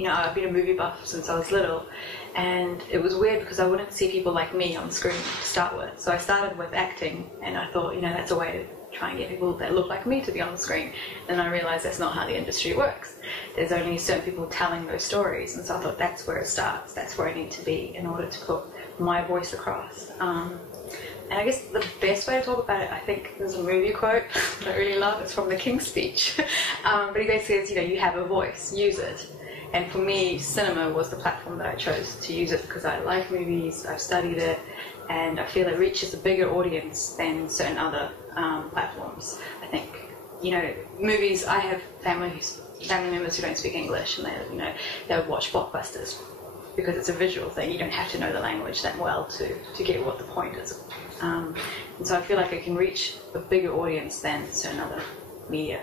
you know, I've been a movie buff since I was little, and it was weird because I wouldn't see people like me on screen to start with. So I started with acting, and I thought, you know, that's a way to try and get people that look like me to be on the screen. And I realised that's not how the industry works. There's only certain people telling those stories, and so I thought that's where it starts. That's where I need to be in order to put my voice across. And I guess the best way to talk about it, I think there's a movie quote that I really love. It's from the King's Speech. But he basically says, you know, you have a voice, use it. And for me, cinema was the platform that I chose to use it because I like movies, I've studied it, and I feel it reaches a bigger audience than certain other platforms. I think, you know, movies, I have family members who don't speak English, and they'll watch blockbusters because it's a visual thing. You don't have to know the language that well to get what the point is. And so I feel like it can reach a bigger audience than certain other media.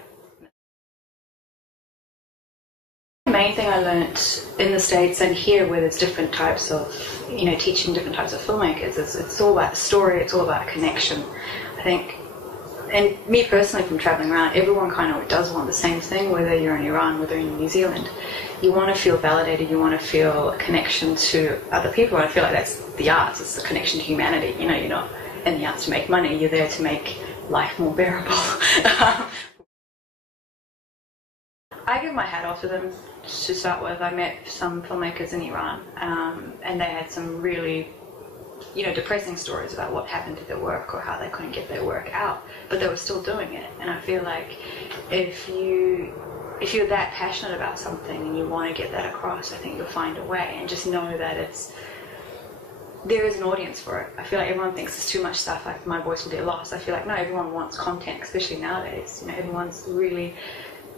The main thing I learnt in the States and here, where there's different types of, you know, teaching different types of filmmakers, is it's all about the story, it's all about connection. I think, and me personally from travelling around, everyone kind of does want the same thing, whether you're in Iran, whether you're in New Zealand. You want to feel validated, you want to feel a connection to other people. I feel like that's the arts, it's a connection to humanity. You know, you're not in the arts to make money, you're there to make life more bearable. I give my hat off to them to start with. I met some filmmakers in Iran, and they had some really, you know, depressing stories about what happened to their work or how they couldn't get their work out, but they were still doing it. And I feel like if you're that passionate about something and you want to get that across, I think you'll find a way. And just know that there is an audience for it. I feel like everyone thinks there's too much stuff, like my voice will get lost. I feel like no, everyone wants content, especially nowadays. You know, everyone's really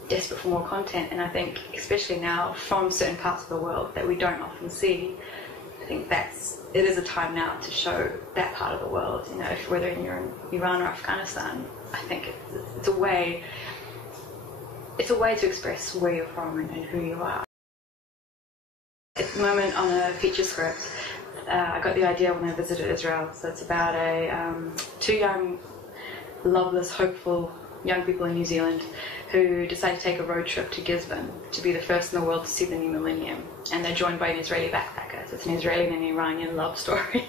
desperate for more content, and I think especially now from certain parts of the world that we don't often see, I think it is a time now to show that part of the world. You know, whether you're in Iran or Afghanistan, I think it's a way to express where you're from and who you are. At the moment on a feature script, I got the idea when I visited Israel. So it's about two young, loveless, hopeful young people in New Zealand who decide to take a road trip to Gisborne to be the first in the world to see the new millennium. And they're joined by an Israeli backpacker. So it's an Israeli and an Iranian love story.